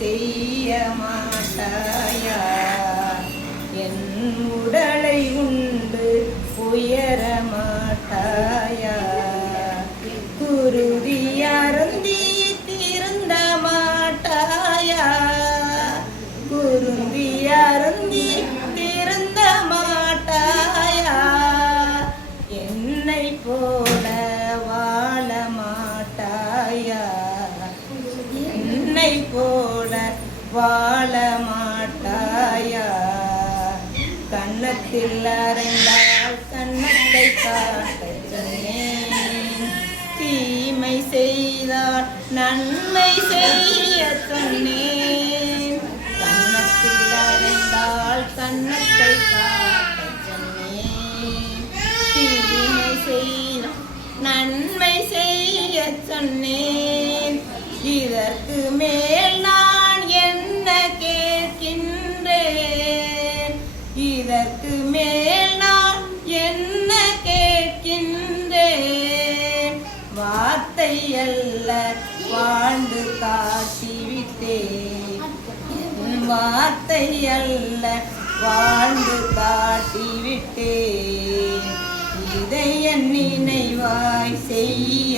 செய்ய மாட்டாயா? என் உடலை உண்டு உயர மாட்டாயா? குருதி அருந்தி திருந்த மாட்டாயா? குருதி அருந்தி திருந்த மாட்டாயா? என்னை போல வாழ மாட்டாயா? என்னை போல வாழ மாட்டாயா? கன்னத்தில் அறைந்தால் கன்னத்தை காட்டச் சொன்னேன். தீமை செய்தால் நன்மை செய்ய சொன்னேன். கன்னத்தில் அறைந்தால் கன்னத்தை காட்டச் சொன்னேன். தீமை செய்தால் நன்மை செய்ய சொன்னேன். இதற்கு மேல் நான் என்ன கேட்கின்றேன்? இதற்கு மேல் நான் என்ன கேட்கின்றேன்? வார்த்தை அல்ல வாழ்ந்து காட்டிவிட்டேன். வார்த்தை அல்ல வாழ்ந்து காட்டிவிட்டேன். இதை என் நினைவாய் செய்ய